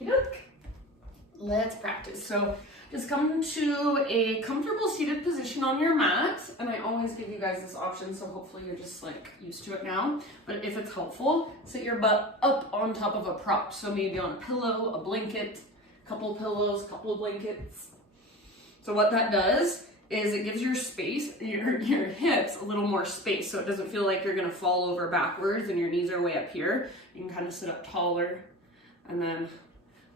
Okey-doke. Let's practice. So just come to a comfortable seated position on your mat. And I always give you guys this option, so hopefully you're just like used to it now. But if it's helpful, sit your butt up on top of a prop. So maybe on a pillow, a blanket, couple pillows, couple blankets. So what that does is it gives your space, your hips a little more space, so it doesn't feel like you're gonna fall over backwards and your knees are way up here. You can kind of sit up taller and then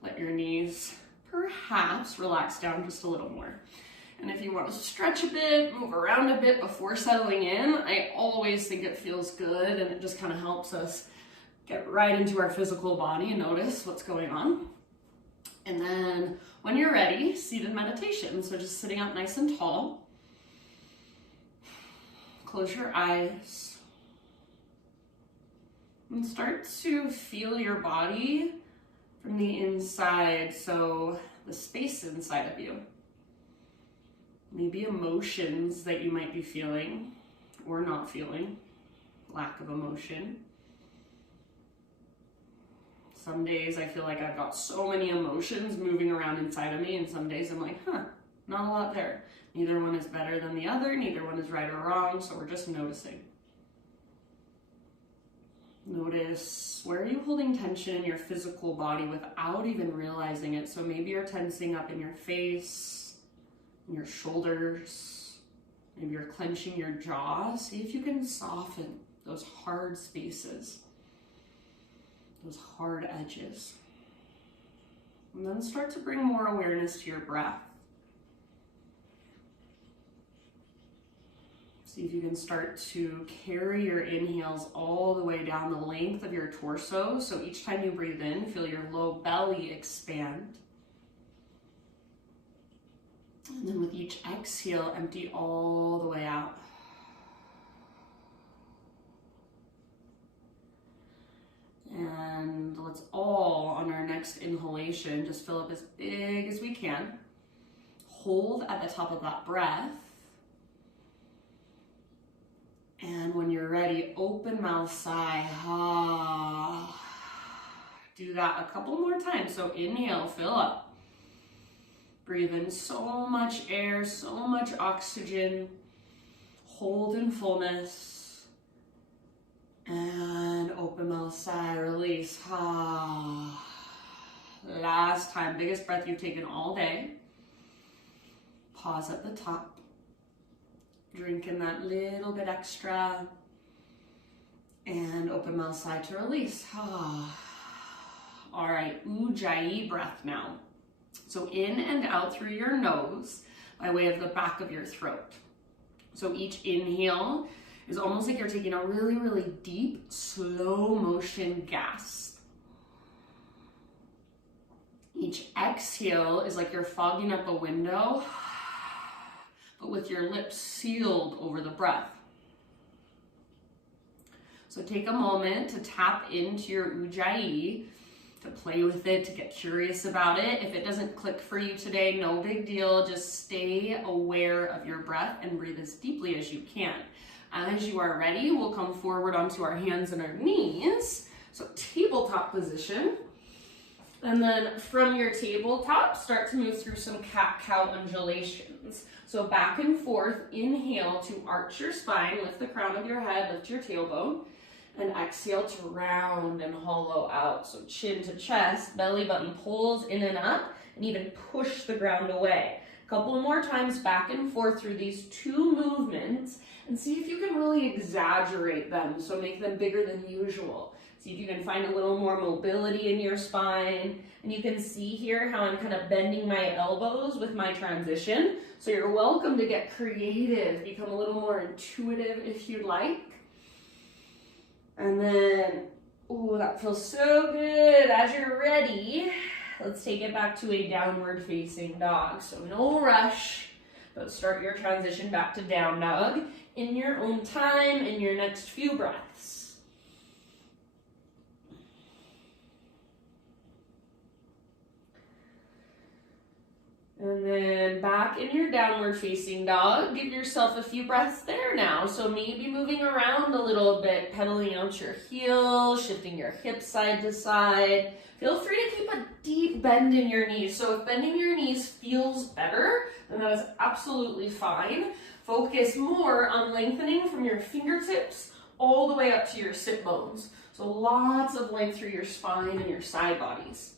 let your knees perhaps relax down just a little more. And if you want to stretch a bit, move around a bit before settling in, I always think it feels good and it just kind of helps us get right into our physical body and notice what's going on. And then when you're ready, seated meditation. So just sitting up nice and tall. Close your eyes. And start to feel your body from the inside, so the space inside of you. Maybe emotions that you might be feeling or not feeling, lack of emotion. Some days I feel like I've got so many emotions moving around inside of me, and some days I'm like, not a lot there. Neither one is better than the other, neither one is right or wrong, so we're just noticing. Notice, where are you holding tension in your physical body without even realizing it? So maybe you're tensing up in your face, in your shoulders, maybe you're clenching your jaw. See if you can soften those hard spaces, those hard edges. And then start to bring more awareness to your breath. See if you can start to carry your inhales all the way down the length of your torso. So each time you breathe in, feel your low belly expand. And then with each exhale, empty all the way out. And let's all, on our next inhalation, just fill up as big as we can. Hold at the top of that breath. And when you're ready, open mouth, sigh. Do that a couple more times. So inhale, fill up. Breathe in so much air, so much oxygen. Hold in fullness. And open mouth, sigh, release. Last time, biggest breath you've taken all day. Pause at the top. Drink in that little bit extra. And open mouth, sigh to release. All right, Ujjayi breath now. So in and out through your nose by way of the back of your throat. So each inhale is almost like you're taking a really, really deep, slow motion gasp. Each exhale is like you're fogging up a window, but with your lips sealed over the breath. So take a moment to tap into your Ujjayi, to play with it, to get curious about it. If it doesn't click for you today, no big deal. Just stay aware of your breath and breathe as deeply as you can. As you are ready, we'll come forward onto our hands and our knees. So tabletop position. And then from your tabletop, start to move through some cat-cow undulations. So back and forth, inhale to arch your spine, lift the crown of your head, lift your tailbone. And exhale to round and hollow out. So chin to chest, belly button pulls in and up, and even push the ground away. A couple more times back and forth through these two movements, and see if you can really exaggerate them, so make them bigger than usual. See if you can find a little more mobility in your spine, and you can see here how I'm kind of bending my elbows with my transition. So you're welcome to get creative, become a little more intuitive if you'd like. And then, ooh, that feels so good. As you're ready, let's take it back to a downward facing dog. So no rush, but start your transition back to down dog in your own time, in your next few breaths. And then then back in your downward facing dog. Give yourself a few breaths there now. So maybe moving around a little bit, pedaling out your heels, shifting your hips side to side. Feel free to keep a deep bend in your knees. So if bending your knees feels better, then that is absolutely fine. Focus more on lengthening from your fingertips all the way up to your sit bones. So lots of length through your spine and your side bodies.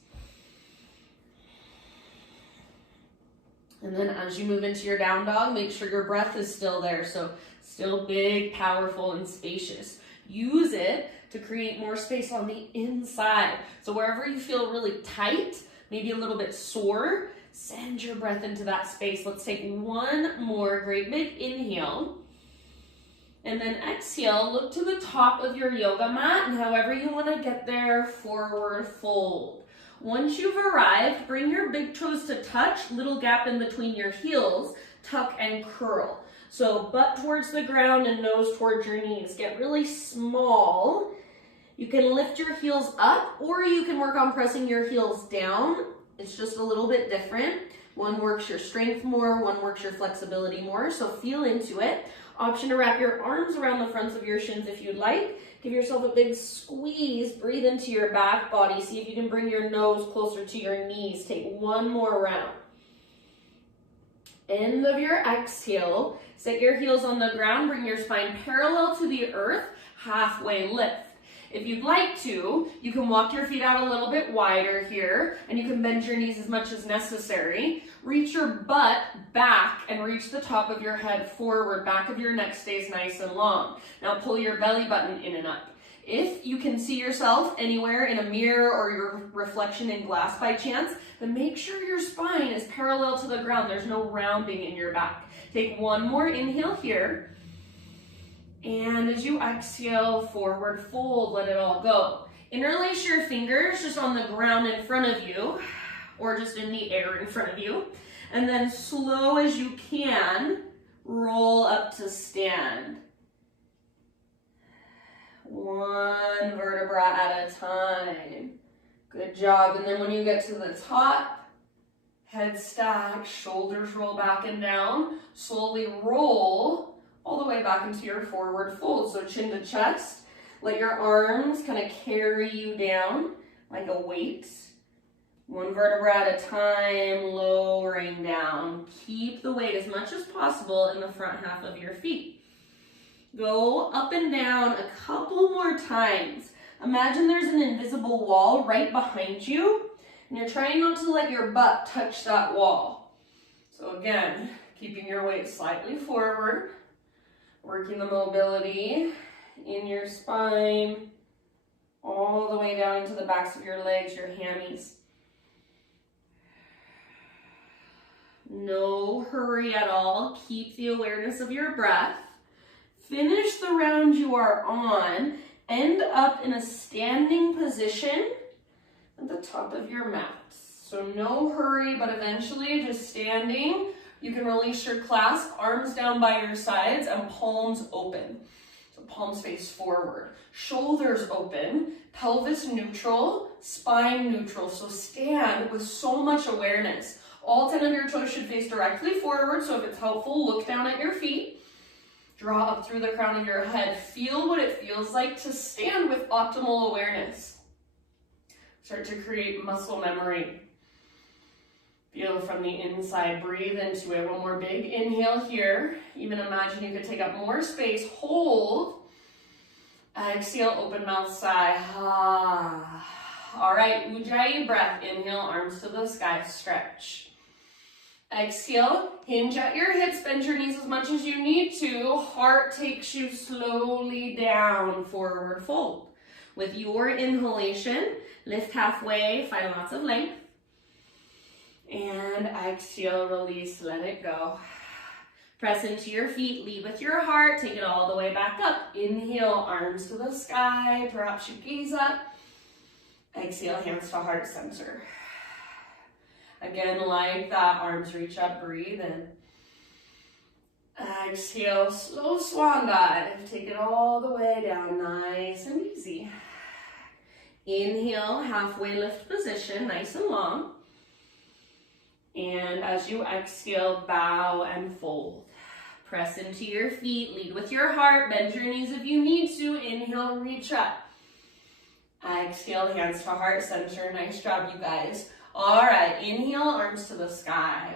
And then as you move into your down dog, make sure your breath is still there. So still big, powerful, and spacious. Use it to create more space on the inside. So wherever you feel really tight, maybe a little bit sore, send your breath into that space. Let's take one more great big inhale. And then exhale, look to the top of your yoga mat, and however you want to get there, forward fold. Once you've arrived, bring your big toes to touch, little gap in between your heels, tuck and curl. So butt towards the ground and nose towards your knees. Get really small. You can lift your heels up, or you can work on pressing your heels down. It's just a little bit different. One works your strength more, one works your flexibility more, so feel into it. Option to wrap your arms around the fronts of your shins if you'd like. Give yourself a big squeeze, breathe into your back body. See if you can bring your nose closer to your knees. Take one more round. End of your exhale, set your heels on the ground, bring your spine parallel to the earth, halfway lift. If you'd like to, you can walk your feet out a little bit wider here, and you can bend your knees as much as necessary. Reach your butt back and reach the top of your head forward. Back of your neck stays nice and long. Now pull your belly button in and up. If you can see yourself anywhere in a mirror or your reflection in glass by chance, then make sure your spine is parallel to the ground. There's no rounding in your back. Take one more inhale here. And as you exhale, forward fold, let it all go. Interlace your fingers just on the ground in front of you, or just in the air in front of you. And then slow as you can, roll up to stand. One vertebra at a time. Good job. And then when you get to the top, head stack, shoulders roll back and down. Slowly roll all the way back into your forward fold. So chin to chest. Let your arms kind of carry you down like a weight. One vertebra at a time, lowering down. Keep the weight as much as possible in the front half of your feet. Go up and down a couple more times. Imagine there's an invisible wall right behind you, and you're trying not to let your butt touch that wall. So again, keeping your weight slightly forward, working the mobility in your spine, all the way down into the backs of your legs, your hammies. No hurry at all. Keep the awareness of your breath. Finish the round you are on. End up in a standing position at the top of your mat. So no hurry, but eventually just standing. You can release your clasp, arms down by your sides and palms open. So palms face forward. Shoulders open, pelvis neutral, spine neutral. So stand with so much awareness. All 10 of your toes should face directly forward, so if it's helpful, look down at your feet. Draw up through the crown of your head. Feel what it feels like to stand with optimal awareness. Start to create muscle memory. Feel from the inside. Breathe into it. One more big inhale here. Even imagine you could take up more space. Hold. Exhale, open mouth, sigh. All right, Ujjayi breath. Inhale, arms to the sky, stretch. Exhale, hinge at your hips, bend your knees as much as you need to. Heart takes you slowly down, forward fold. With your inhalation, lift halfway, find lots of length. And exhale, release, let it go. Press into your feet, lead with your heart, take it all the way back up. Inhale, arms to the sky, perhaps you gaze up. Exhale, hands to heart center. Again, like that, arms reach up, breathe in. Exhale, slow swan dive. Take it all the way down, nice and easy. Inhale, halfway lift position, nice and long. And as you exhale, bow and fold. Press into your feet, lead with your heart, bend your knees if you need to. Inhale, reach up. Exhale, hands to heart center. Nice job, you guys. All right, inhale, arms to the sky.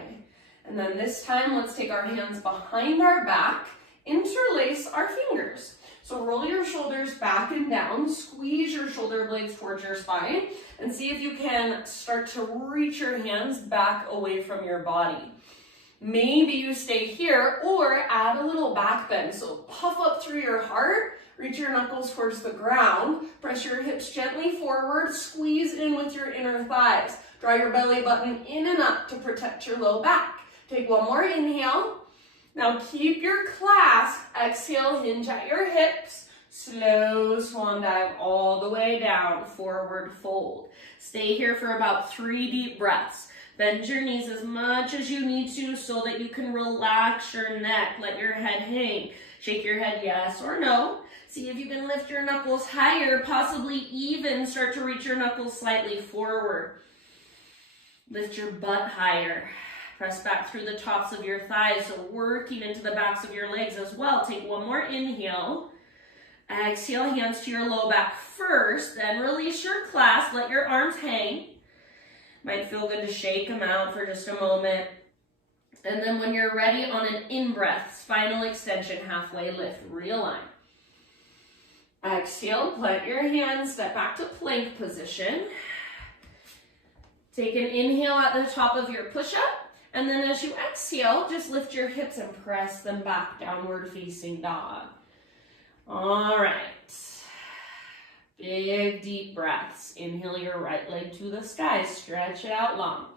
And then this time, let's take our hands behind our back, interlace our fingers. So roll your shoulders back and down, squeeze your shoulder blades towards your spine, and see if you can start to reach your hands back away from your body. Maybe you stay here or add a little back bend. So puff up through your heart, reach your knuckles towards the ground, press your hips gently forward, squeeze in with your inner thighs. Draw your belly button in and up to protect your low back. Take one more inhale. Now keep your clasp. Exhale, hinge at your hips. Slow swan dive all the way down, forward fold. Stay here for about 3 deep breaths. Bend your knees as much as you need to so that you can relax your neck. Let your head hang. Shake your head yes or no. See if you can lift your knuckles higher, possibly even start to reach your knuckles slightly forward. Lift your butt higher. Press back through the tops of your thighs, so working into the backs of your legs as well. Take one more inhale. Exhale, hands to your low back first, then release your clasp. Let your arms hang. Might feel good to shake them out for just a moment. And then when you're ready on an in-breath, spinal extension, halfway lift, realign. Exhale, plant your hands, step back to plank position. Take an inhale at the top of your push-up. And then as you exhale, just lift your hips and press them back, downward facing dog. All right. Big deep breaths. Inhale your right leg to the sky. Stretch it out long.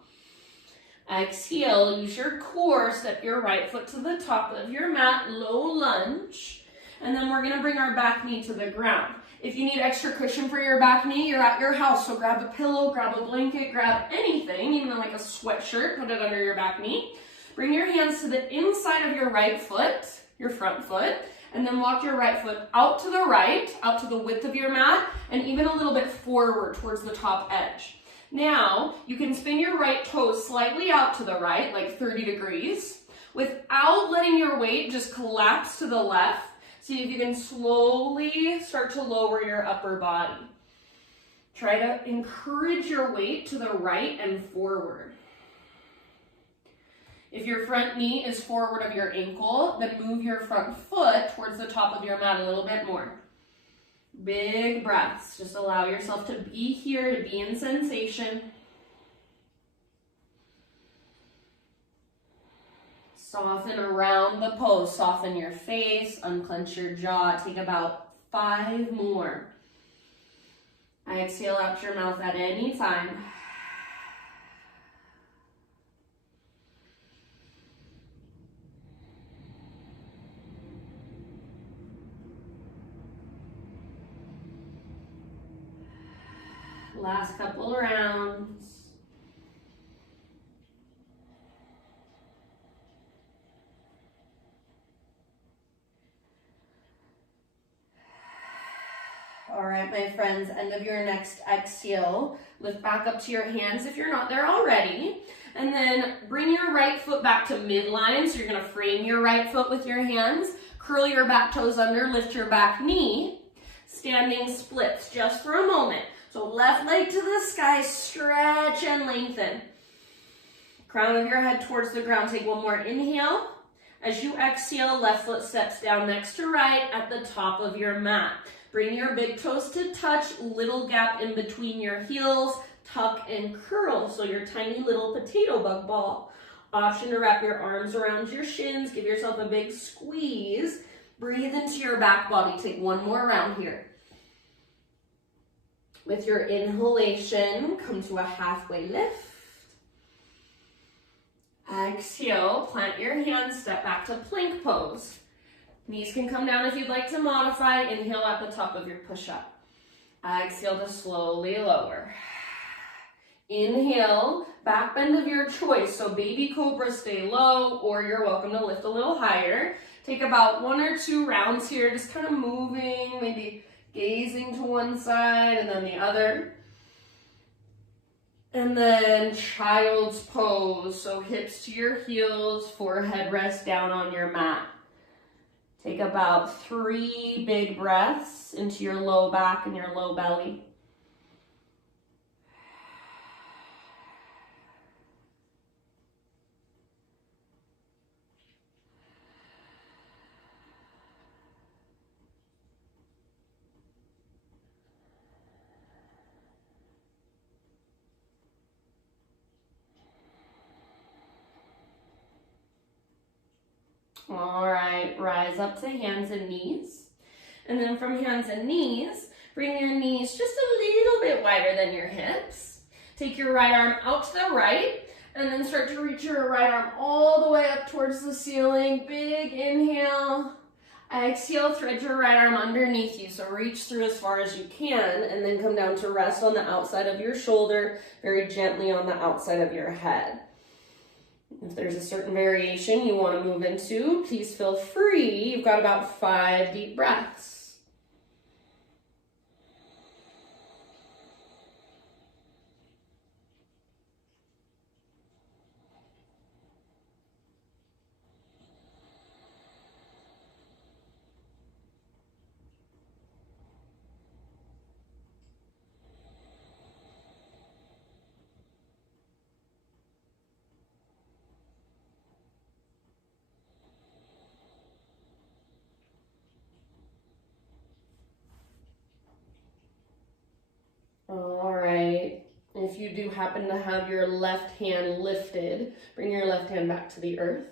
Exhale, use your core. Step your right foot to the top of your mat. Low lunge. And then we're going to bring our back knee to the ground. If you need extra cushion for your back knee, you're at your house. So grab a pillow, grab a blanket, grab anything, even like a sweatshirt, put it under your back knee. Bring your hands to the inside of your right foot, your front foot, and then walk your right foot out to the right, out to the width of your mat, and even a little bit forward towards the top edge. Now, you can spin your right toes slightly out to the right, like 30 degrees, without letting your weight just collapse to the left. See if you can slowly start to lower your upper body. Try to encourage your weight to the right and forward. If your front knee is forward of your ankle, then move your front foot towards the top of your mat a little bit more. Big breaths. Just allow yourself to be here, to be in sensation. Soften around the pose. Soften your face, unclench your jaw. Take about 5 more. Exhale out your mouth at any time. Last couple rounds. All right, my friends, end of your next exhale. Lift back up to your hands if you're not there already. And then bring your right foot back to midline. So you're going to frame your right foot with your hands. Curl your back toes under, lift your back knee. Standing splits just for a moment. So left leg to the sky, stretch and lengthen. Crown of your head towards the ground. Take one more inhale. As you exhale, left foot steps down next to right at the top of your mat. Bring your big toes to touch, little gap in between your heels, tuck and curl, so your tiny little potato bug ball. Option to wrap your arms around your shins, give yourself a big squeeze. Breathe into your back body. Take one more round here. With your inhalation, come to a halfway lift. Exhale, plant your hands, step back to plank pose. Knees can come down if you'd like to modify. Inhale at the top of your push-up. Exhale to slowly lower. Inhale, back bend of your choice. So baby cobra, stay low, or you're welcome to lift a little higher. Take about 1 or 2 rounds here, just kind of moving, maybe gazing to one side and then the other. And then child's pose. So hips to your heels, forehead rest down on your mat. Take about 3 big breaths into your low back and your low belly. All right, rise up to hands and knees. And then from hands and knees, bring your knees just a little bit wider than your hips. Take your right arm out to the right, and then start to reach your right arm all the way up towards the ceiling. Big inhale. Exhale, thread your right arm underneath you. So reach through as far as you can, and then come down to rest on the outside of your shoulder, very gently on the outside of your head. If there's a certain variation you want to move into, please feel free. You've got about 5 deep breaths. All right, if you do happen to have your left hand lifted, bring your left hand back to the earth.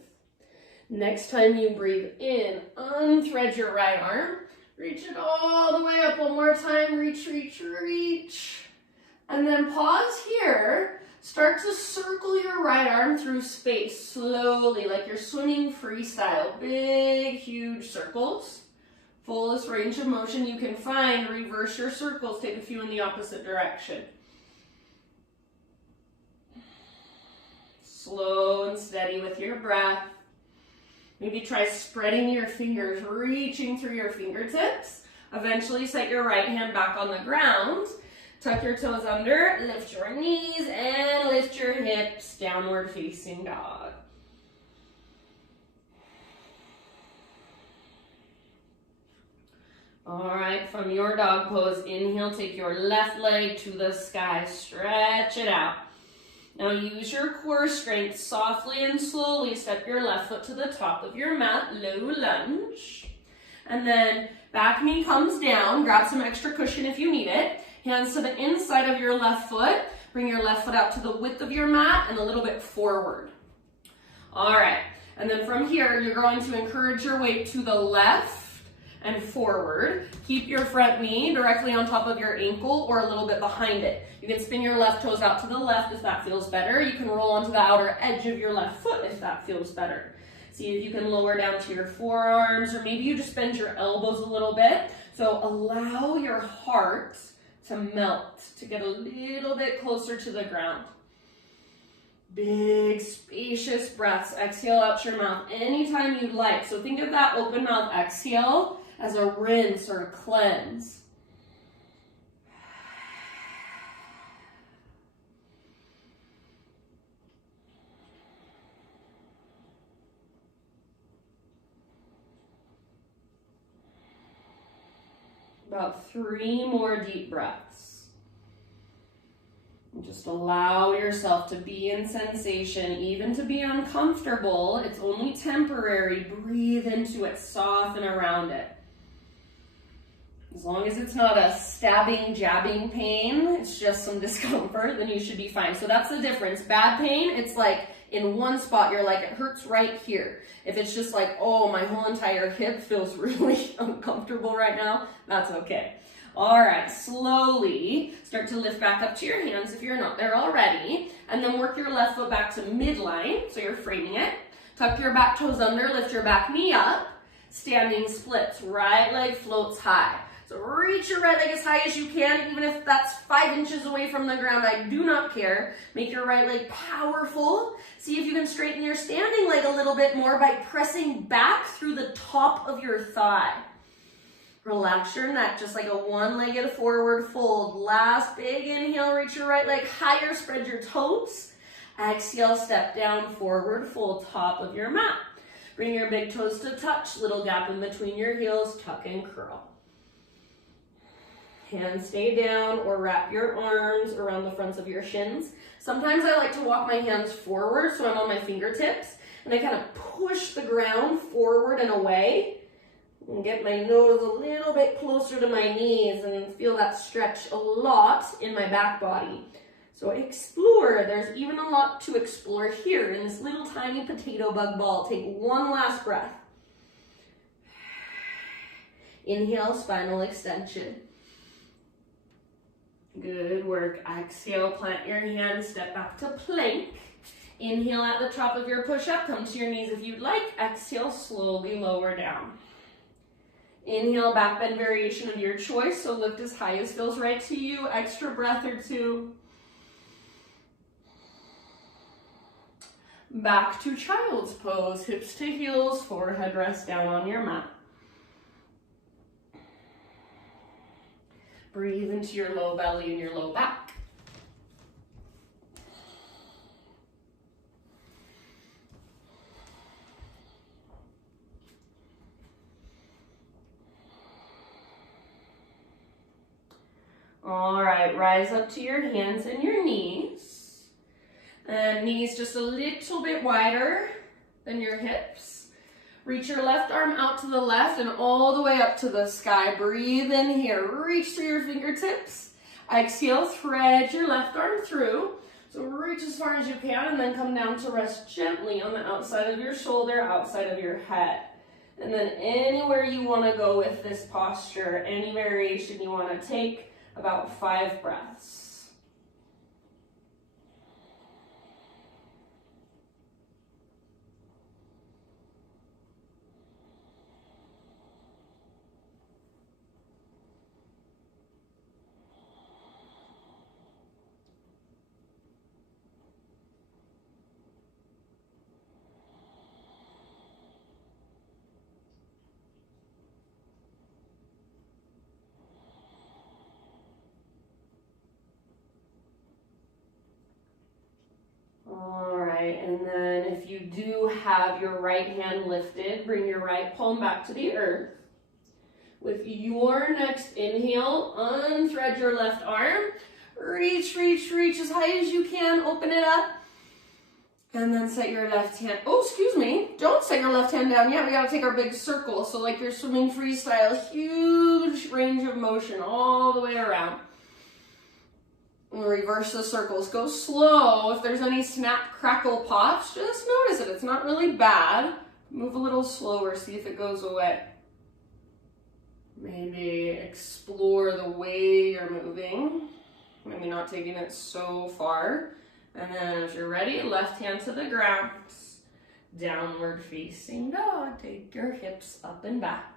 Next time you breathe in, unthread your right arm, reach it all the way up one more time, reach, reach, reach. And then pause here, start to circle your right arm through space slowly, like you're swimming freestyle, big, huge circles. Fullest range of motion you can find. Reverse your circles. Take a few in the opposite direction. Slow and steady with your breath. Maybe try spreading your fingers, reaching through your fingertips. Eventually set your right hand back on the ground. Tuck your toes under, lift your knees, and lift your hips. Downward facing dog. All right, from your dog pose, inhale, take your left leg to the sky, stretch it out. Now use your core strength, softly and slowly step your left foot to the top of your mat, low lunge. And then back knee comes down, grab some extra cushion if you need it. Hands to the inside of your left foot, bring your left foot out to the width of your mat and a little bit forward. All right, and then from here, you're going to encourage your weight to the left and forward. Keep your front knee directly on top of your ankle or a little bit behind it. You can spin your left toes out to the left if that feels better. You can roll onto the outer edge of your left foot if that feels better. See if you can lower down to your forearms, or maybe you just bend your elbows a little bit. So allow your heart to melt, to get a little bit closer to the ground. Big, spacious breaths. Exhale out your mouth anytime you'd like. So think of that open mouth exhale as a rinse or a cleanse. About 3 more deep breaths. And just allow yourself to be in sensation, even to be uncomfortable. It's only temporary. Breathe into it, soften around it. As long as it's not a stabbing, jabbing pain, it's just some discomfort, then you should be fine. So that's the difference. Bad pain, it's like in one spot, you're like, it hurts right here. If it's just like, oh, my whole entire hip feels really uncomfortable right now, that's okay. All right, slowly start to lift back up to your hands if you're not there already, and then work your left foot back to midline, so you're framing it. Tuck your back toes under, lift your back knee up, standing splits, right leg floats high. So reach your right leg as high as you can, even if that's 5 inches away from the ground, I do not care. Make your right leg powerful. See if you can straighten your standing leg a little bit more by pressing back through the top of your thigh. Relax your neck, just like a one-legged forward fold. Last big inhale, reach your right leg higher, spread your toes. Exhale, step down, forward fold, top of your mat. Bring your big toes to touch, little gap in between your heels, tuck and curl. Hands stay down or wrap your arms around the fronts of your shins. Sometimes I like to walk my hands forward so I'm on my fingertips and I kind of push the ground forward and away and get my nose a little bit closer to my knees and feel that stretch a lot in my back body. So explore, there's even a lot to explore here in this little tiny potato bug ball. Take one last breath. Inhale, spinal extension. Good work. Exhale, plant your hands, step back to plank. Inhale at the top of your push-up, come to your knees if you'd like. Exhale, slowly lower down. Inhale, back bend variation of your choice, so lift as high as feels right to you. Extra breath or two. Back to child's pose, hips to heels, forehead rest down on your mat. Breathe into your low belly and your low back. All right, rise up to your hands and your knees. And knees just a little bit wider than your hips. Reach your left arm out to the left and all the way up to the sky. Breathe in here. Reach through your fingertips. Exhale, thread your left arm through. So reach as far as you can and then come down to rest gently on the outside of your shoulder, outside of your head. And then anywhere you want to go with this posture, any variation you want to take, about 5 breaths. All right, and then if you do have your right hand lifted, bring your right palm back to the earth. With your next inhale, unthread your left arm. Reach, reach, reach as high as you can. Open it up. And then set your left hand. Oh, excuse me. Don't set your left hand down yet. We got to take our big circle. So like you're swimming freestyle, huge range of motion all the way around. And reverse the circles. Go slow. If there's any snap, crackle, pops, just notice it. It's not really bad. Move a little slower. See if it goes away. Maybe explore the way you're moving. Maybe not taking it so far. And then as you're ready, left hand to the ground. Downward facing dog. Take your hips up and back.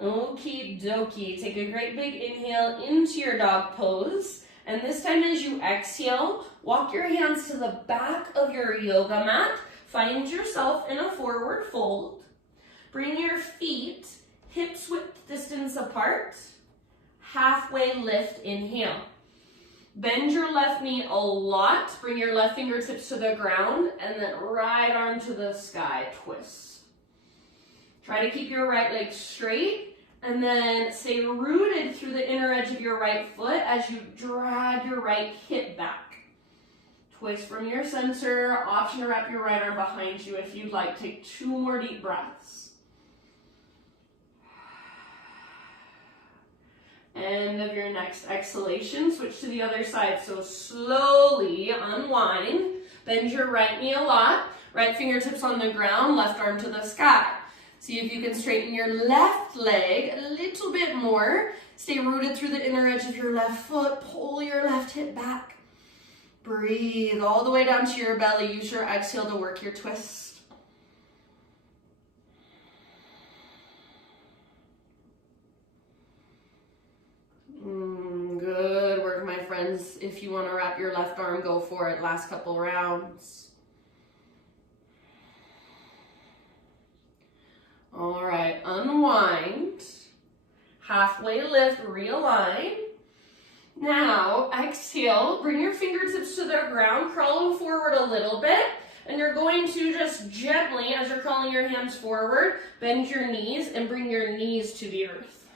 Okie dokie. Take a great big inhale into your dog pose. And this time as you exhale, walk your hands to the back of your yoga mat. Find yourself in a forward fold. Bring your feet hips width distance apart. Halfway lift, inhale. Bend your left knee a lot. Bring your left fingertips to the ground and then right arm to the sky, twist. Try to keep your right leg straight and then stay rooted through the inner edge of your right foot as you drag your right hip back. Twist from your center, option to wrap your right arm behind you if you'd like. Take 2 more deep breaths. End of your next exhalation, switch to the other side. So slowly unwind, bend your right knee a lot, right fingertips on the ground, left arm to the sky. See if you can straighten your left leg a little bit more. Stay rooted through the inner edge of your left foot, pull your left hip back. Breathe all the way down to your belly. Use your exhale to work your twist. Good work, my friends. If you want to wrap your left arm, go for it. Last couple rounds. All right, unwind. Halfway lift, realign. Now, exhale, bring your fingertips to the ground, crawl them forward a little bit, and you're going to just gently, as you're crawling your hands forward, bend your knees and bring your knees to the earth.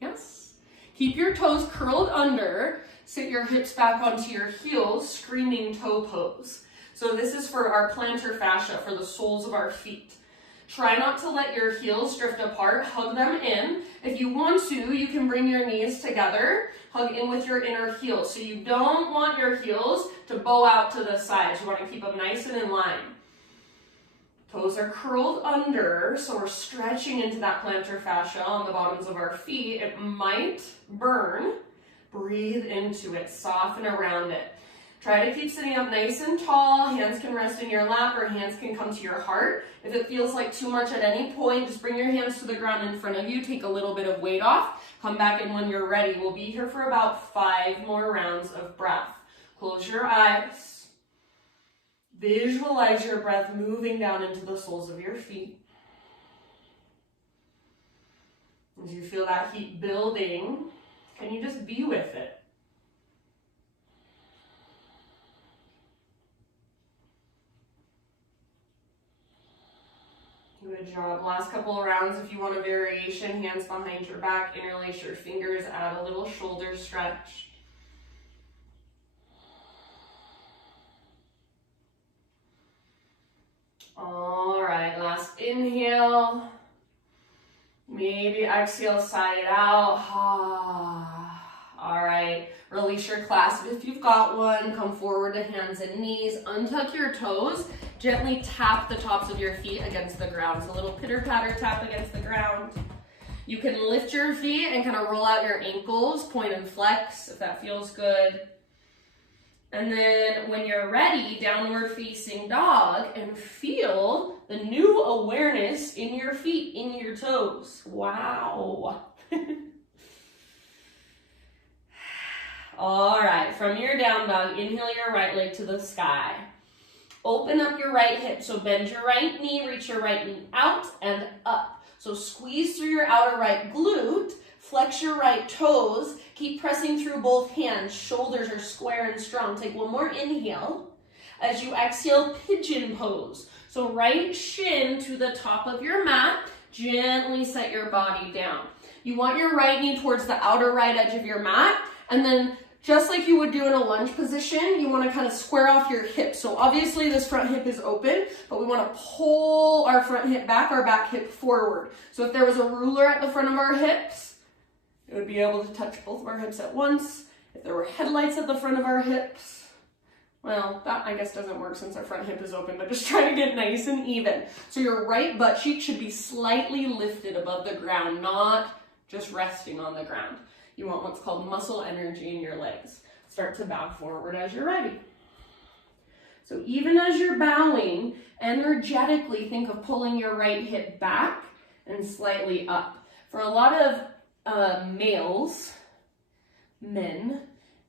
Yes? Keep your toes curled under, sit your hips back onto your heels, screaming toe pose. So this is for our plantar fascia, for the soles of our feet. Try not to let your heels drift apart, hug them in. If you want to, you can bring your knees together, hug in with your inner heels. So you don't want your heels to bow out to the sides. You want to keep them nice and in line. Toes are curled under, so we're stretching into that plantar fascia on the bottoms of our feet. It might burn. Breathe into it, soften around it. Try to keep sitting up nice and tall. Hands can rest in your lap or hands can come to your heart. If it feels like too much at any point, just bring your hands to the ground in front of you. Take a little bit of weight off. Come back in when you're ready. We'll be here for about 5 more rounds of breath. Close your eyes. Visualize your breath moving down into the soles of your feet. As you feel that heat building, can you just be with it? Good job. Last couple of rounds. If you want a variation, hands behind your back, interlace your fingers, add a little shoulder stretch. All right, last inhale. Maybe exhale, sigh it out. All right, release your clasp if you've got one. Come forward to hands and knees. Untuck your toes. Gently tap the tops of your feet against the ground. So a little pitter-patter tap against the ground. You can lift your feet and kind of roll out your ankles, point and flex if that feels good. And then when you're ready, downward facing dog, and feel the new awareness in your feet, in your toes. Wow. All right, from your down dog, inhale your right leg to the sky. Open up your right hip, so bend your right knee, reach your right knee out and up. So squeeze through your outer right glute, flex your right toes, keep pressing through both hands. Shoulders are square and strong. Take one more inhale. As you exhale, pigeon pose. So right shin to the top of your mat, gently set your body down. You want your right knee towards the outer right edge of your mat, and then just like you would do in a lunge position, you want to kind of square off your hips. So obviously this front hip is open, but we want to pull our front hip back, our back hip forward. So if there was a ruler at the front of our hips, it would be able to touch both of our hips at once. If there were headlights at the front of our hips, well, that I guess doesn't work since our front hip is open, but just try to get nice and even. So your right butt cheek should be slightly lifted above the ground, not just resting on the ground. You want what's called muscle energy in your legs. Start to bow forward as you're ready. So even as you're bowing, energetically think of pulling your right hip back and slightly up. For a lot of men,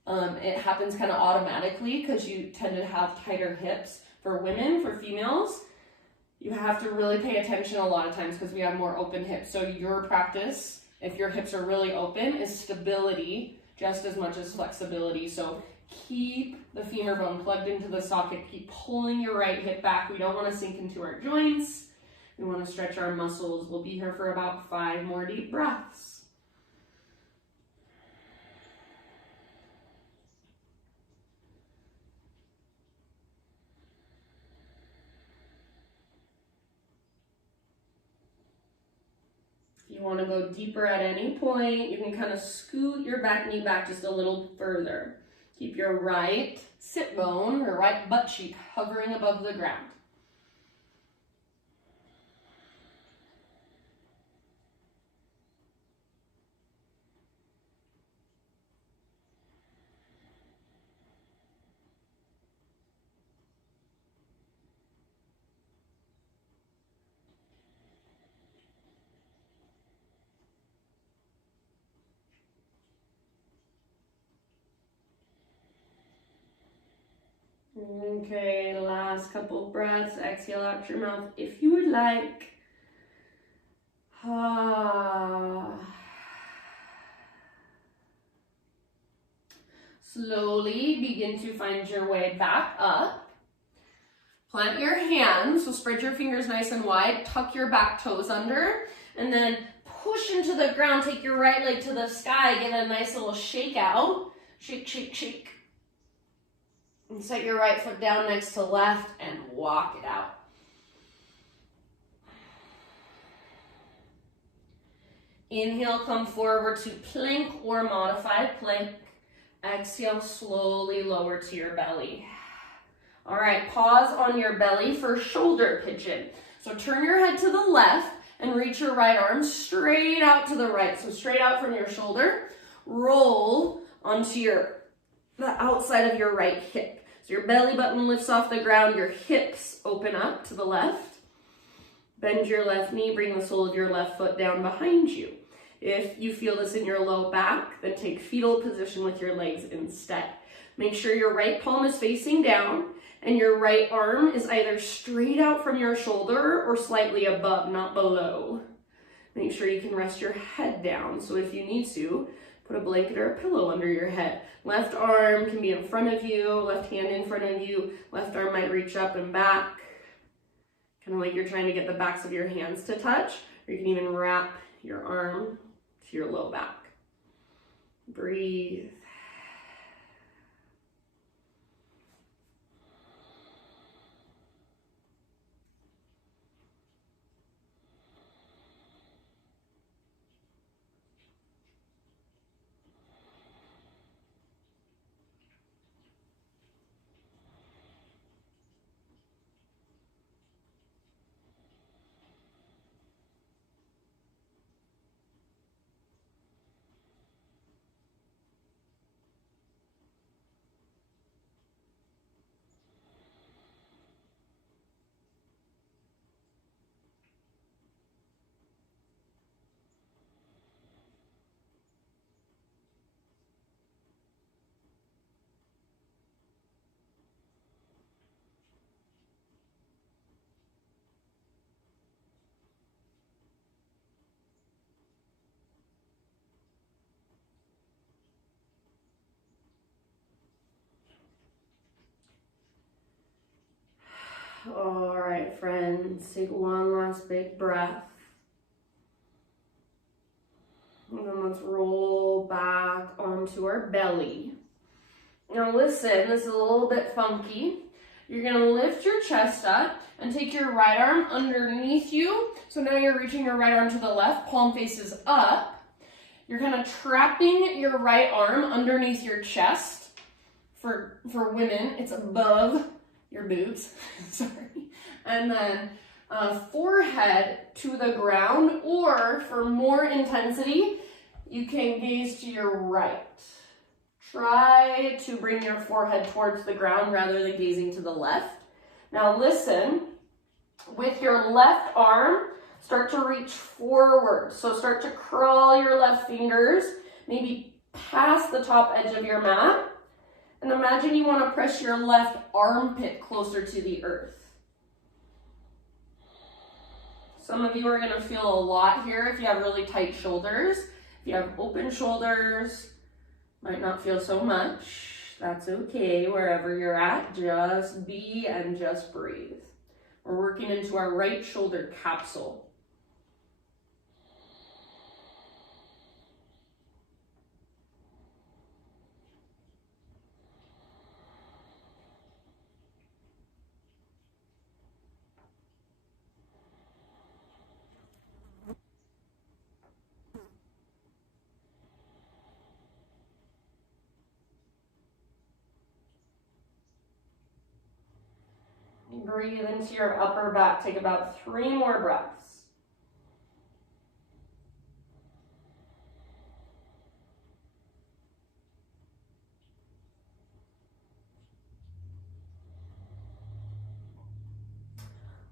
it happens kind of automatically because you tend to have tighter hips. For women, for females, you have to really pay attention a lot of times because we have more open hips. So your practice, if your hips are really open, is stability just as much as flexibility. So keep the femur bone plugged into the socket. Keep pulling your right hip back. We don't want to sink into our joints. We want to stretch our muscles. We'll be here for about 5 more deep breaths. If you want to go deeper at any point, you can kind of scoot your back knee back just a little further. Keep your right sit bone, or right butt cheek, hovering above the ground. Okay, last couple breaths. Exhale out your mouth if you would like. Slowly begin to find your way back up. Plant your hands, so spread your fingers nice and wide, tuck your back toes under, and then push into the ground. Take your right leg to the sky, give it a nice little shake out. Shake, shake, shake. And set your right foot down next to left and walk it out. Inhale, come forward to plank or modified plank. Exhale, slowly lower to your belly. All right, pause on your belly for shoulder pigeon. So turn your head to the left and reach your right arm straight out to the right. So straight out from your shoulder, roll onto the outside of your right hip. So your belly button lifts off the ground, your hips open up to the left. Bend your left knee, bring the sole of your left foot down behind you. If you feel this in your low back, then take fetal position with your legs instead. Make sure your right palm is facing down and your right arm is either straight out from your shoulder or slightly above, not below. Make sure you can rest your head down. So if you need to, put a blanket or a pillow under your head. Left arm can be in front of you, left hand in front of you, left arm might reach up and back. Kind of like you're trying to get the backs of your hands to touch, or you can even wrap your arm to your low back. Breathe. All right, friends, take one last big breath. And then let's roll back onto our belly. Now listen, this is a little bit funky. You're gonna lift your chest up and take your right arm underneath you. So now you're reaching your right arm to the left, palm faces up. You're kind of trapping your right arm underneath your chest. For women, it's above your boobs, sorry. And then forehead to the ground, or for more intensity, you can gaze to your right. Try to bring your forehead towards the ground rather than gazing to the left. Now listen, with your left arm, start to reach forward. So start to crawl your left fingers, maybe past the top edge of your mat. And imagine you want to press your left armpit closer to the earth. Some of you are going to feel a lot here if you have really tight shoulders. If you have open shoulders, might not feel so much. That's okay, wherever you're at. Just be and just breathe. We're working into our right shoulder capsule. Breathe into your upper back. Take about 3 more breaths.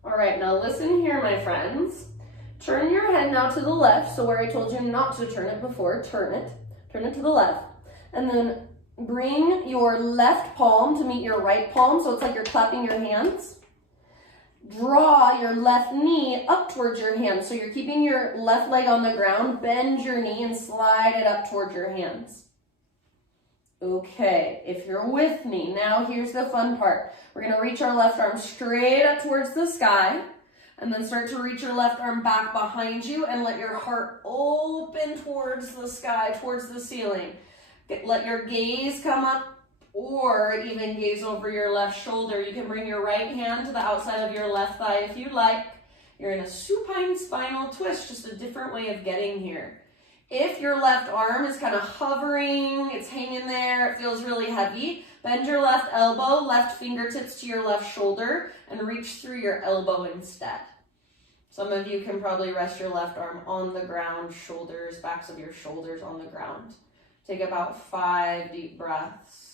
All right, now listen here, my friends. Turn your head now to the left. So where I told you not to turn it before, turn it to the left. And then bring your left palm to meet your right palm. So it's like you're clapping your hands. Draw your left knee up towards your hands. So you're keeping your left leg on the ground. Bend your knee and slide it up towards your hands. Okay, if you're with me, now here's the fun part. We're going to reach our left arm straight up towards the sky, and then start to reach your left arm back behind you and let your heart open towards the sky, towards the ceiling. Let your gaze come up, or even gaze over your left shoulder. You can bring your right hand to the outside of your left thigh if you like. You're in a supine spinal twist, just a different way of getting here. If your left arm is kind of hovering, it's hanging there, it feels really heavy, bend your left elbow, left fingertips to your left shoulder, and reach through your elbow instead. Some of you can probably rest your left arm on the ground, shoulders, backs of your shoulders on the ground. Take about 5 deep breaths.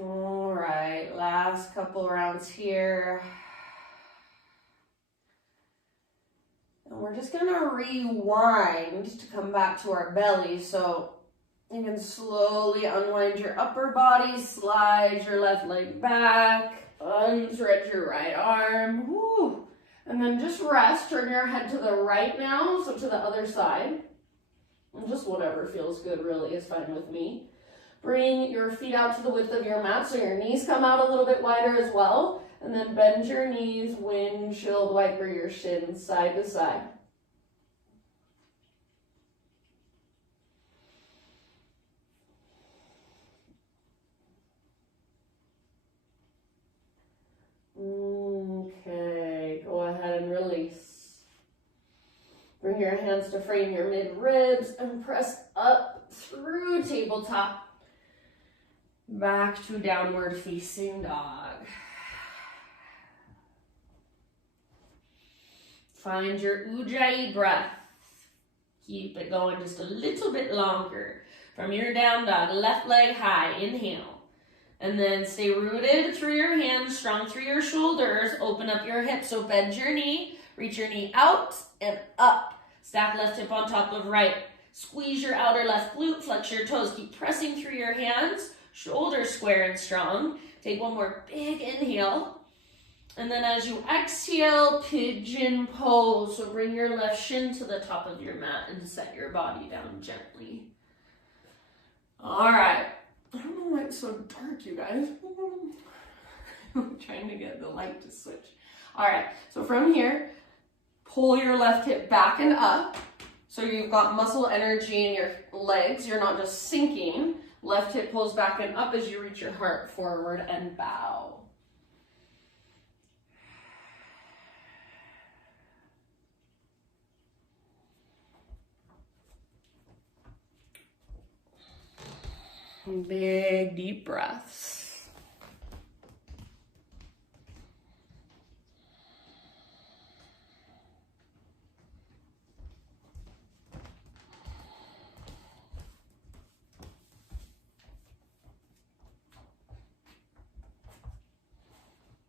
All right, last couple rounds here. And we're just gonna rewind to come back to our belly. So you can slowly unwind your upper body, slide your left leg back, unstretch your right arm. Woo. And then just rest, turn your head to the right now, so to the other side. And just whatever feels good really is fine with me. Bring your feet out to the width of your mat so your knees come out a little bit wider as well. And then bend your knees, windshield wiper your shins side to side. Okay, go ahead and release. Bring your hands to frame your mid-ribs and press up through tabletop. Back to downward facing dog. Find your Ujjayi breath. Keep it going just a little bit longer. From your down dog, left leg high, inhale. And then stay rooted through your hands, strong through your shoulders. Open up your hips, so bend your knee. Reach your knee out and up. Stack left hip on top of right. Squeeze your outer left glute, flex your toes. Keep pressing through your hands. Shoulders square and strong. Take one more big inhale. And then as you exhale, pigeon pose. So bring your left shin to the top of your mat and set your body down gently. All right. I don't know why it's so dark, you guys. I'm trying to get the light to switch. All right. So from here, pull your left hip back and up. So you've got muscle energy in your legs. You're not just sinking. Left hip pulls back and up as you reach your heart forward and bow. Big deep breaths.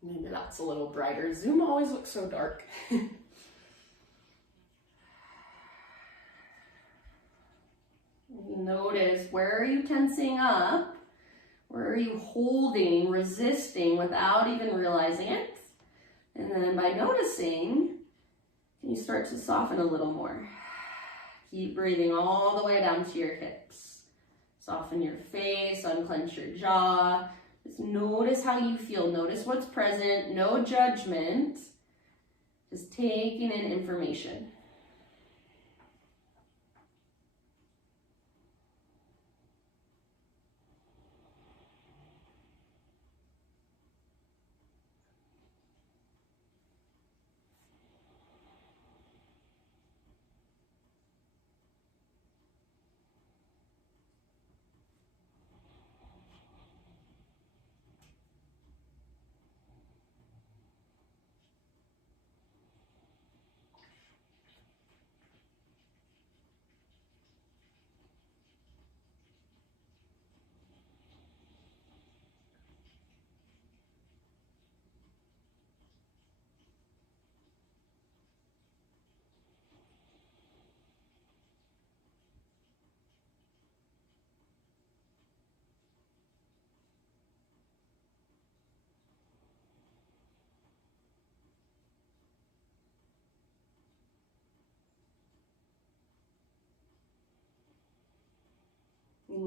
Maybe that's a little brighter. Zoom always looks so dark. Notice, where are you tensing up? Where are you holding, resisting without even realizing it? And then by noticing, can you start to soften a little more? Keep breathing all the way down to your hips. Soften your face, unclench your jaw. Just notice how you feel. Notice what's present. No judgment. Just taking in information.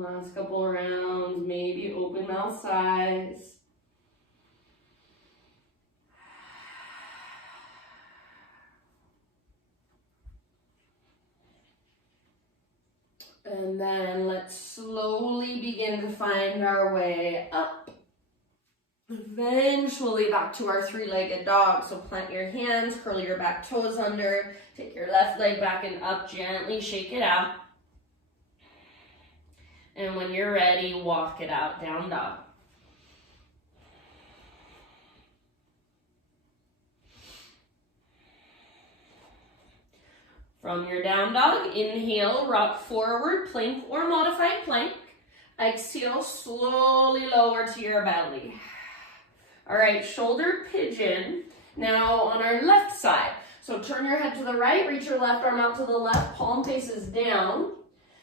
Last couple rounds, maybe open mouth sighs. And then let's slowly begin to find our way up. Eventually back to our three-legged dog. So plant your hands, curl your back toes under, take your left leg back and up, gently shake it out. And when you're ready, walk it out, down dog. From your down dog, inhale, rock forward, plank or modified plank. Exhale, slowly lower to your belly. All right, shoulder pigeon. Now on our left side. So turn your head to the right, reach your left arm out to the left, palm faces down,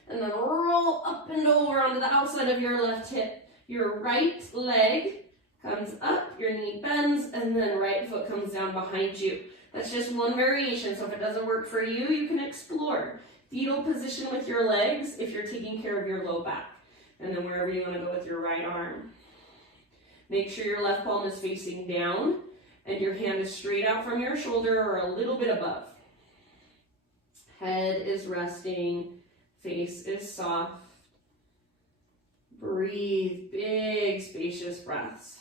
and then roll up and over onto the outside of your left hip. Your right leg comes up, your knee bends, and then right foot comes down behind you. That's just one variation, so if it doesn't work for you, you can explore. Fetal position with your legs if you're taking care of your low back. And then wherever you want to go with your right arm. Make sure your left palm is facing down and your hand is straight out from your shoulder or a little bit above. Head is resting, face is soft. Breathe, big spacious breaths.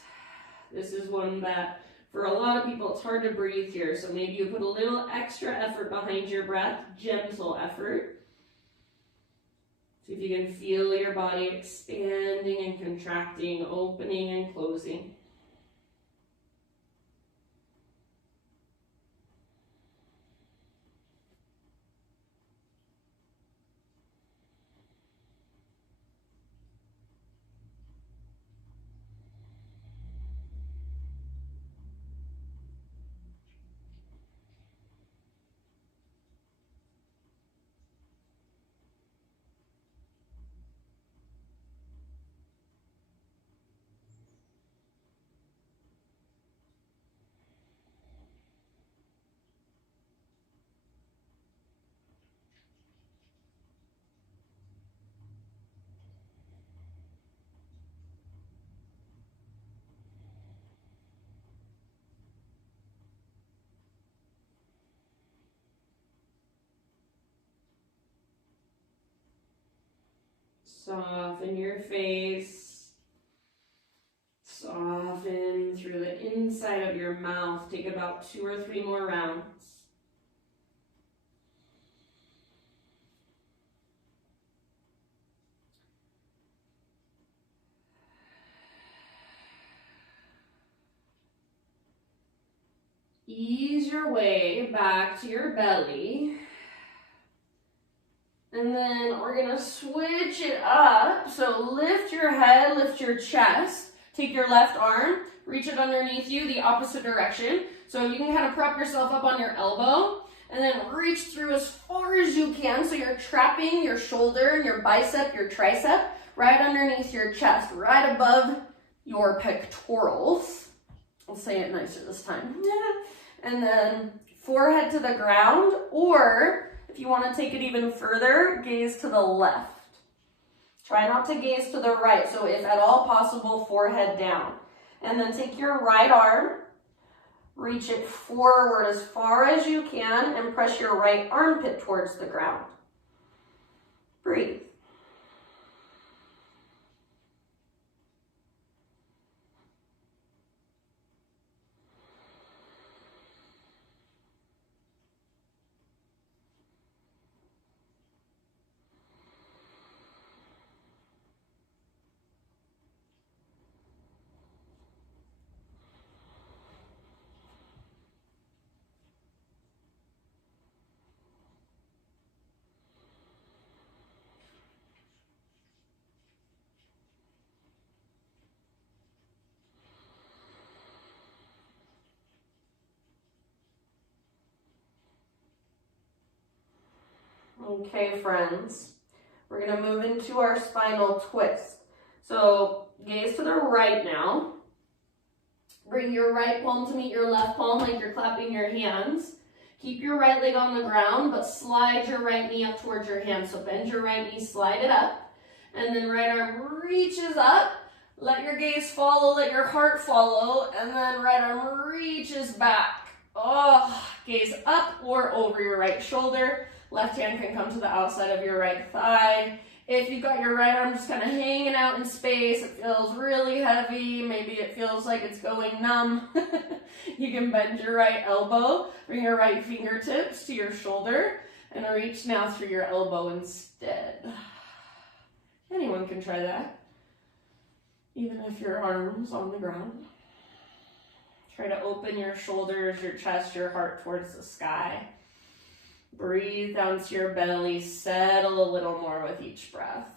This is one that for a lot of people, it's hard to breathe here, so maybe you put a little extra effort behind your breath, gentle effort. See if you can feel your body expanding and contracting, opening and closing. Soften your face. Soften through the inside of your mouth. Take about 2 or 3 more rounds. Ease your way back to your belly. And then we're gonna switch it up. So lift your head, lift your chest. Take your left arm, reach it underneath you, the opposite direction. So you can kind of prop yourself up on your elbow and then reach through as far as you can. So you're trapping your shoulder and your bicep, your tricep, right underneath your chest, right above your pectorals. I'll say it nicer this time. And then forehead to the ground, or if you want to take it even further, gaze to the left. Try not to gaze to the right, so if at all possible, forehead down. And then take your right arm, reach it forward as far as you can, and press your right armpit towards the ground. Breathe. Okay, friends, we're going to move into our spinal twist. So gaze to the right now. Bring your right palm to meet your left palm like you're clapping your hands. Keep your right leg on the ground, but slide your right knee up towards your hand. So bend your right knee, slide it up. And then right arm reaches up. Let your gaze follow, let your heart follow. And then right arm reaches back. Oh, gaze up or over your right shoulder. Left hand can come to the outside of your right thigh. If you've got your right arm just kind of hanging out in space, it feels really heavy, maybe it feels like it's going numb, you can bend your right elbow, bring your right fingertips to your shoulder, and reach now through your elbow instead. Anyone can try that, even if your arm's on the ground. Try to open your shoulders, your chest, your heart towards the sky. Breathe down to your belly, settle a little more with each breath.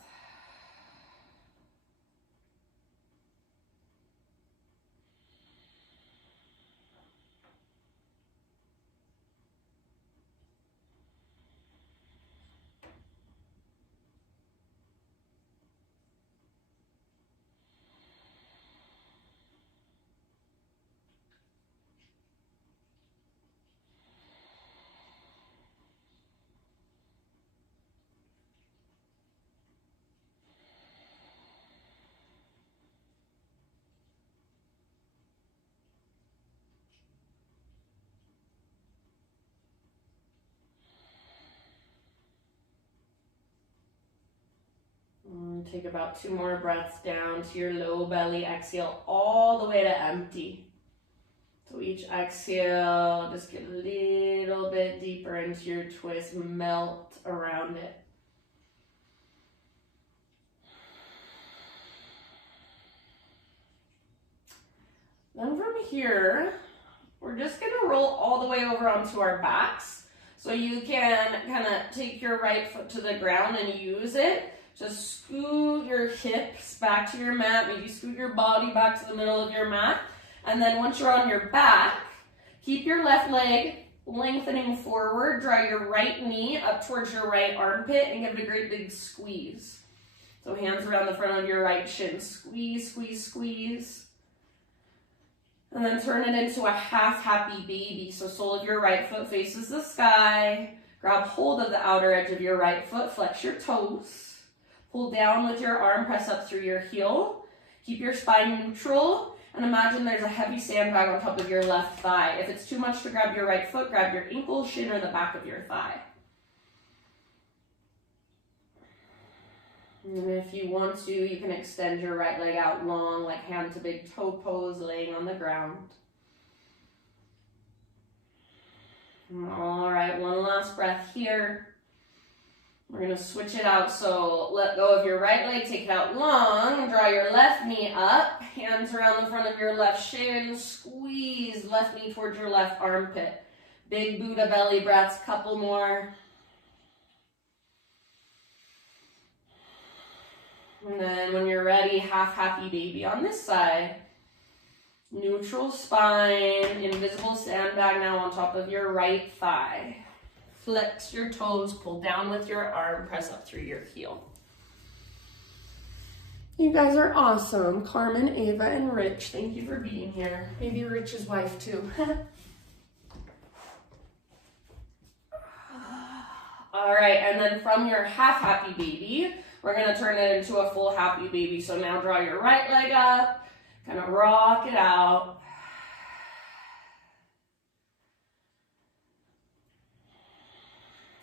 Take about 2 more breaths down to your low belly. Exhale all the way to empty. So each exhale, just get a little bit deeper into your twist, melt around it. Then from here, we're just gonna roll all the way over onto our backs. So you can kind of take your right foot to the ground and use it. Just scoot your hips back to your mat, maybe scoot your body back to the middle of your mat. And then once you're on your back, keep your left leg lengthening forward, draw your right knee up towards your right armpit and give it a great big squeeze. So hands around the front of your right shin, squeeze, squeeze, squeeze. And then turn it into a half happy baby. So sole of your right foot faces the sky, grab hold of the outer edge of your right foot, flex your toes. Pull down with your arm, press up through your heel. Keep your spine neutral, and imagine there's a heavy sandbag on top of your left thigh. If it's too much to grab your right foot, grab your ankle, shin, or the back of your thigh. And if you want to, you can extend your right leg out long, like hand to big toe pose, laying on the ground. All right, one last breath here. We're gonna switch it out, so let go of your right leg, take it out long, draw your left knee up, hands around the front of your left shin, squeeze left knee towards your left armpit. Big Buddha belly breaths, couple more. And then when you're ready, half happy baby on this side. Neutral spine, invisible sandbag now on top of your right thigh. Flex your toes, pull down with your arm, press up through your heel. You guys are awesome. Carmen, Ava, and Rich, thank you for being here. Maybe Rich's wife too. All right, and then from your half happy baby, we're gonna turn it into a full happy baby. So now draw your right leg up, kind of rock it out.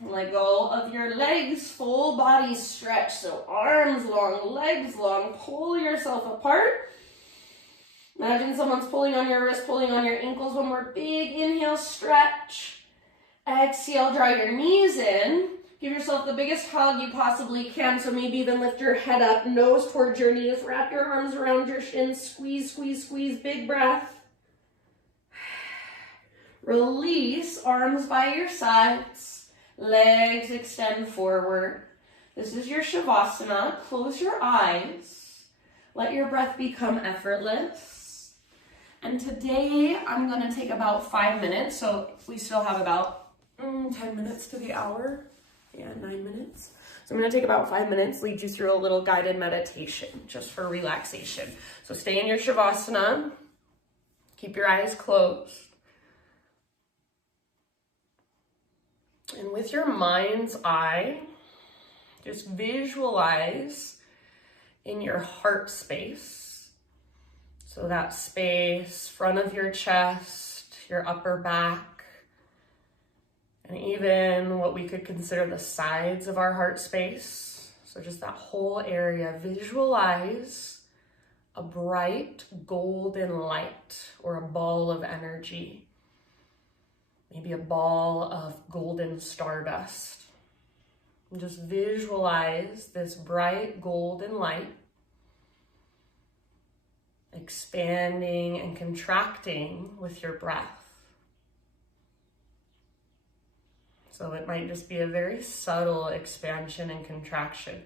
Let go of your legs, full body stretch. So arms long, legs long, pull yourself apart. Imagine someone's pulling on your wrist, pulling on your ankles. One more big inhale, stretch. Exhale, draw your knees in. Give yourself the biggest hug you possibly can. So maybe even lift your head up, nose towards your knees. Wrap your arms around your shins. Squeeze, squeeze, squeeze. Big breath. Release, arms by your sides. Legs extend forward. This is your Shavasana. Close your eyes. Let your breath become effortless. And today I'm going to take about 5 minutes. So we still have about 10 minutes to the hour. Yeah, 9 minutes. So I'm going to take about 5 minutes, lead you through a little guided meditation just for relaxation. So stay in your Shavasana. Keep your eyes closed. And with your mind's eye, just visualize in your heart space. So that space, front of your chest, your upper back, and even what we could consider the sides of our heart space. So just that whole area. Visualize a bright golden light or a ball of energy. Maybe a ball of golden stardust. And just visualize this bright golden light expanding and contracting with your breath. So it might just be a very subtle expansion and contraction.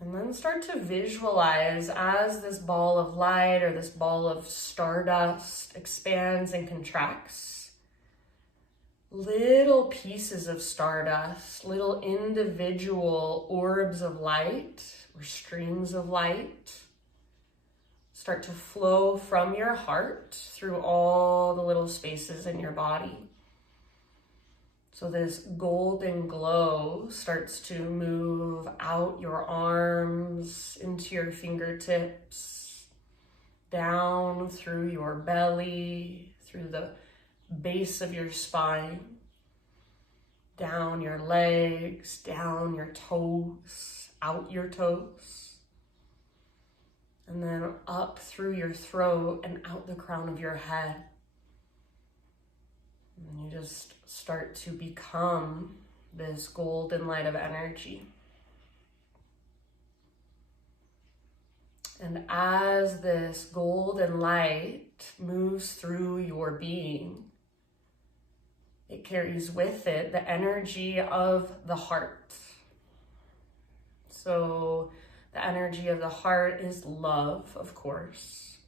And then start to visualize as this ball of light or this ball of stardust expands and contracts. Little pieces of stardust, little individual orbs of light or streams of light start to flow from your heart through all the little spaces in your body. So this golden glow starts to move out your arms, into your fingertips, down through your belly, through the base of your spine, down your legs, down your toes, out your toes, and then up through your throat and out the crown of your head. And you just start to become this golden light of energy. And as this golden light moves through your being, it carries with it the energy of the heart. So the energy of the heart is love, of course,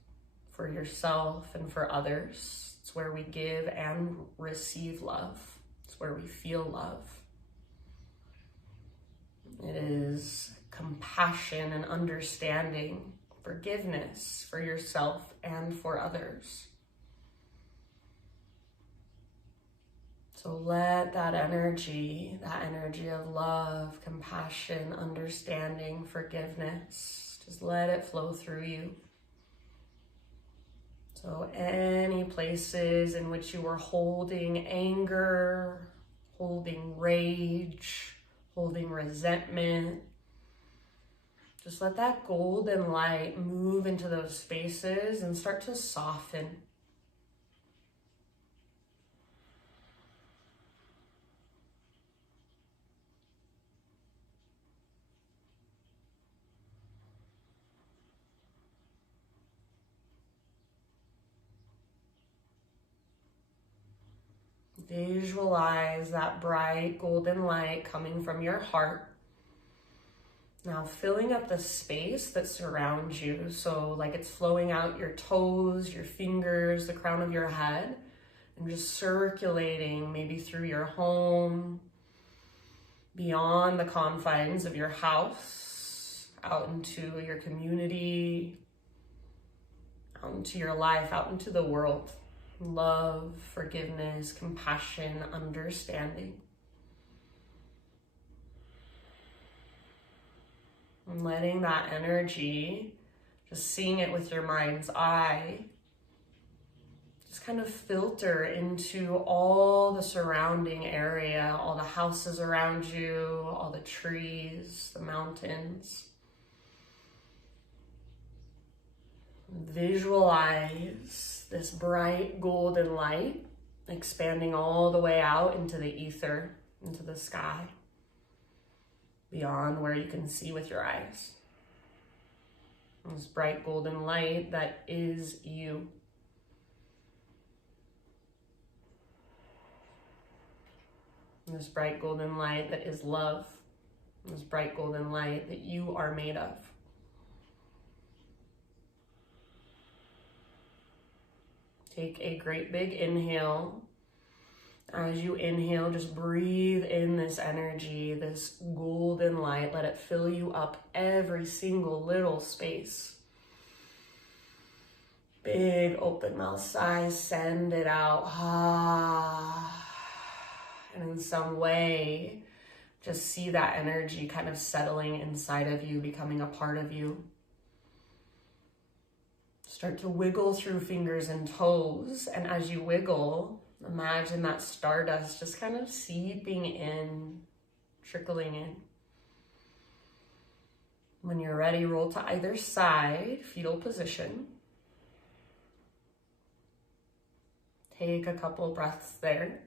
for yourself and for others. It's where we give and receive love. It's where we feel love. It is compassion and understanding, forgiveness for yourself and for others. So let that energy of love, compassion, understanding, forgiveness, just let it flow through you. So any places in which you are holding anger, holding rage, holding resentment, just let that golden light move into those spaces and start to soften. Visualize that bright golden light coming from your heart. Now filling up the space that surrounds you. So like it's flowing out your toes, your fingers, the crown of your head, and just circulating maybe through your home, beyond the confines of your house, out into your community, out into your life, out into the world. Love, forgiveness, compassion, understanding. And letting that energy, just seeing it with your mind's eye, just kind of filter into all the surrounding area, all the houses around you, all the trees, the mountains. Visualize this bright golden light expanding all the way out into the ether, into the sky, beyond where you can see with your eyes. This bright golden light that is you. This bright golden light that is love. This bright golden light that you are made of. Take a great big inhale. As you inhale, just breathe in this energy, this golden light. Let it fill you up every single little space. Big open mouth sigh, send it out. And in some way, just see that energy kind of settling inside of you, becoming a part of you. Start to wiggle through fingers and toes. And as you wiggle, imagine that stardust just kind of seeping in, trickling in. When you're ready, roll to either side, fetal position. Take a couple breaths there.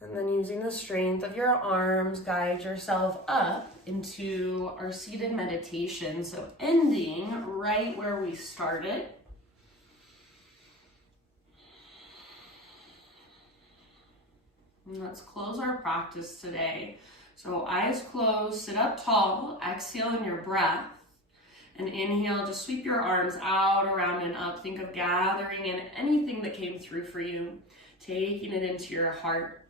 And then using the strength of your arms, guide yourself up into our seated meditation. So ending right where we started. And let's close our practice today. So eyes closed, sit up tall, exhale in your breath. And inhale, just sweep your arms out, around, and up. Think of gathering in anything that came through for you, taking it into your heart.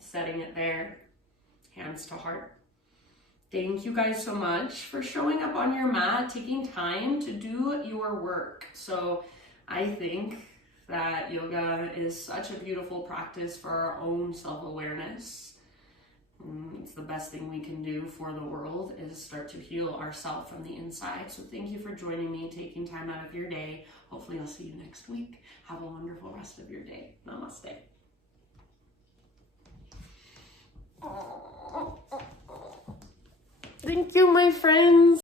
Setting it there, hands to heart. Thank you guys so much for showing up on your mat, taking time to do your work. So I think that yoga is such a beautiful practice for our own self-awareness. It's the best thing we can do for the world is start to heal ourselves from the inside. So thank you for joining me, taking time out of your day. Hopefully I'll see you next week. Have a wonderful rest of your day. Namaste. Thank you, my friends.